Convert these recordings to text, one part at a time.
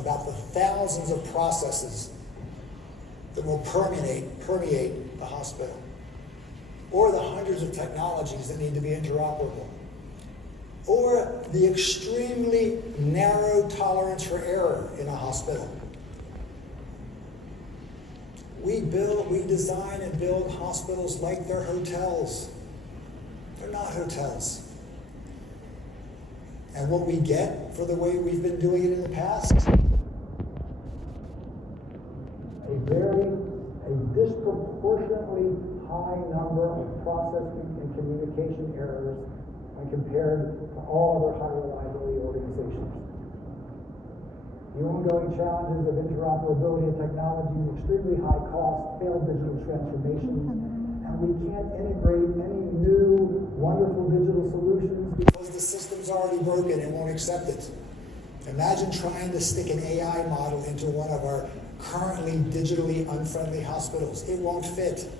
about the thousands of processes that will permeate the hospital, or the hundreds of technologies that need to be interoperable, or the extremely narrow tolerance for error in a hospital. We design and build hospitals like they're hotels. They're not hotels. And what we get for the way we've been doing it in the past, a disproportionately high number of process and communication errors when compared to all other high reliability organizations. The ongoing challenges of interoperability and technology, extremely high cost, failed digital transformations, and we can't integrate any new wonderful digital solutions because the system's already broken and won't accept it. Imagine trying to stick an AI model into one of our currently digitally unfriendly hospitals. It won't fit.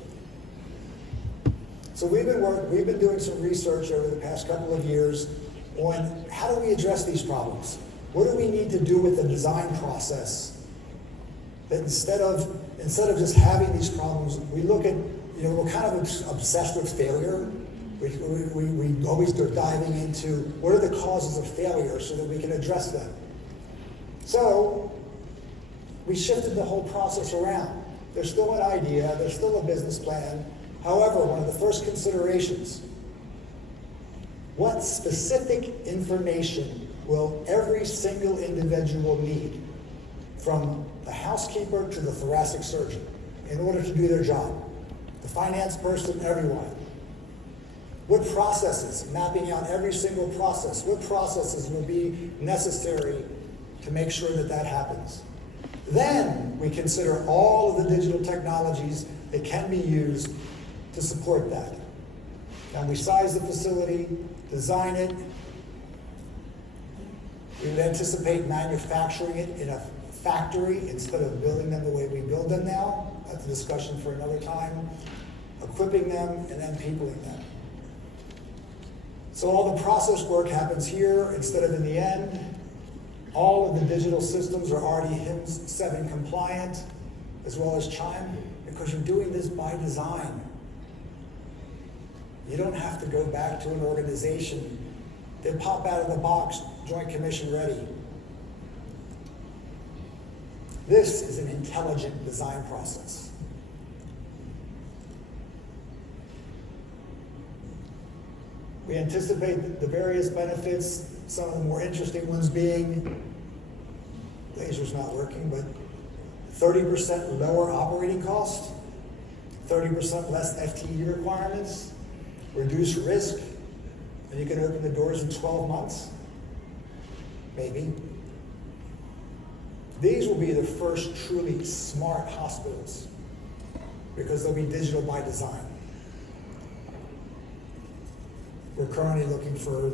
So we've been doing some research over the past couple of years on how do we address these problems? What do we need to do with the design process that instead of just having these problems, we look at, we're kind of obsessed with failure. We always go diving into what are the causes of failure so that we can address them. So we shifted the whole process around. There's still an idea, there's still a business plan. However, one of the first considerations, what specific information will every single individual need, from the housekeeper to the thoracic surgeon, in order to do their job? The finance person, everyone. What processes, mapping out every single process, what processes will be necessary to make sure that that happens? Then we consider all of the digital technologies that can be used to support that. And we size the facility, design it. We would anticipate manufacturing it in a factory instead of building them the way we build them now. That's a discussion for another time. Equipping them and then peopling them. So all the process work happens here instead of in the end. All of the digital systems are already HIMSS 7 compliant, as well as CHIME, because you're doing this by design. You don't have to go back to an organization. They pop out of the box, Joint Commission ready. This is an intelligent design process. We anticipate the various benefits, some of the more interesting ones being, laser's not working, but 30% lower operating cost, 30% less FTE requirements, reduce risk, and you can open the doors in 12 months, maybe. These will be the first truly smart hospitals because they'll be digital by design. We're currently looking for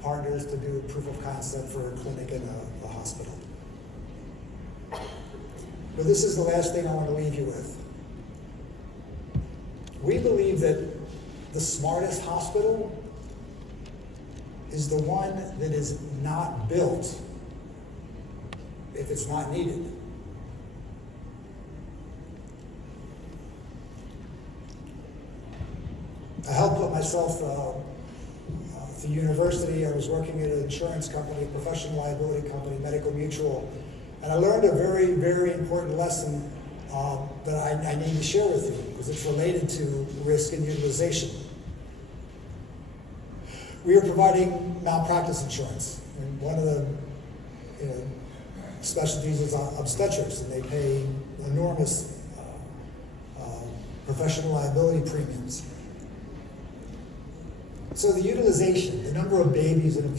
partners to do a proof of concept for a clinic and a hospital. But this is the last thing I want to leave you with. We believe that the smartest hospital is the one that is not built if it's not needed. I helped put myself to university. I was working at an insurance company, a professional liability company, Medical Mutual, and I learned a very, very important lesson that I need to share with you because it's related to risk and utilization. We are providing malpractice insurance, and one of the specialties is obstetrics, and they pay enormous professional liability premiums. So the utilization, the number of babies an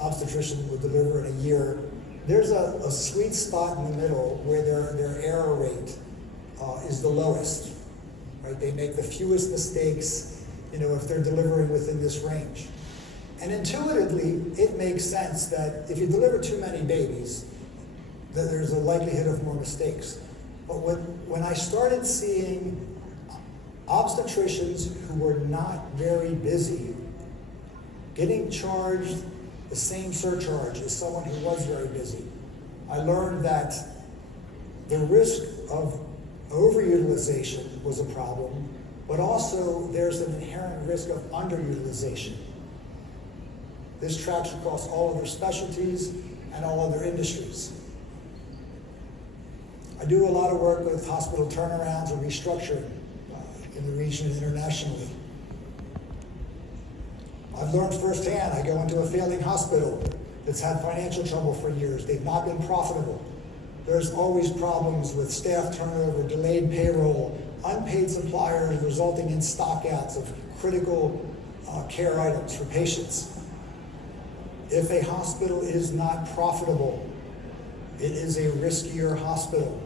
obstetrician would deliver in a year, there's a sweet spot in the middle where their error rate is the lowest, right? They make the fewest mistakes, if they're delivering within this range. And intuitively, it makes sense that if you deliver too many babies, that there's a likelihood of more mistakes. But when I started seeing obstetricians who were not very busy getting charged the same surcharge as someone who was very busy, I learned that the risk of overutilization was a problem, but also there's an inherent risk of underutilization. This tracks across all other specialties and all other industries. I do a lot of work with hospital turnarounds and restructuring in the region and internationally. I've learned firsthand. I go into a failing hospital that's had financial trouble for years. They've not been profitable. There's always problems with staff turnover, delayed payroll, unpaid suppliers resulting in stockouts of critical care items for patients. If a hospital is not profitable, it is a riskier hospital.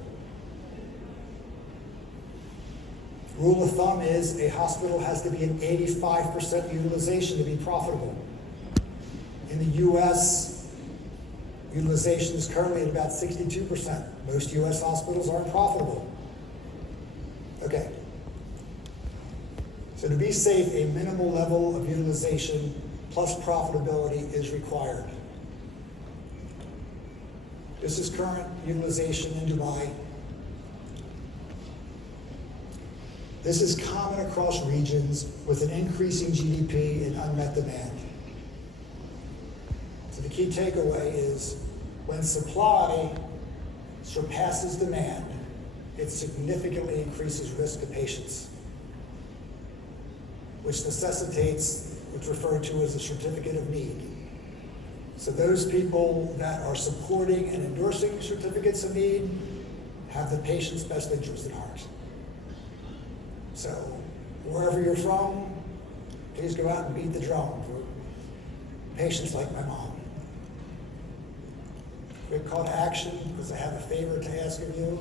Rule of thumb is a hospital has to be at 85% utilization to be profitable. In the US, utilization is currently at about 62%. Most US hospitals aren't profitable. Okay. So to be safe, a minimal level of utilization plus profitability is required. This is current utilization in Dubai. This is common across regions with an increasing GDP and unmet demand. So the key takeaway is when supply surpasses demand, it significantly increases risk to patients, which necessitates what's referred to as a certificate of need. So those people that are supporting and endorsing certificates of need have the patient's best interest at heart. So wherever you're from, please go out and beat the drum for patients like my mom. Quick call to action, because I have a favor to ask of you.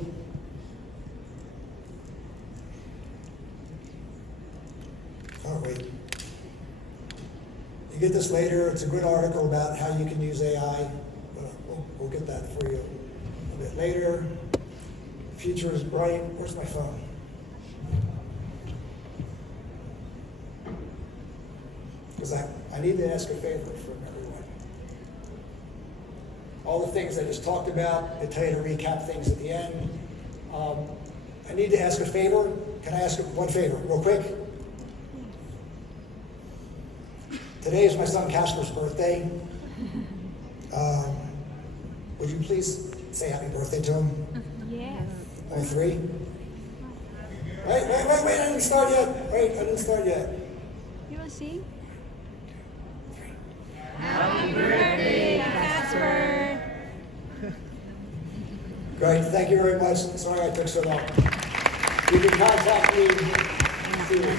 Oh, wait. You get this later. It's a good article about how you can use AI. We'll get that for you a bit later. The future is bright. Where's my phone? Because I need to ask a favor from everyone. All the things I just talked about, I tell you to recap things at the end. I need to ask a favor. Can I ask one favor real quick? Today is my son Casper's birthday. Would you please say happy birthday to him? Yes. All three? Wait, I didn't start yet. You want to sing? Happy birthday, Casper! Great, thank you very much. Sorry I took so long. You can contact me. See you.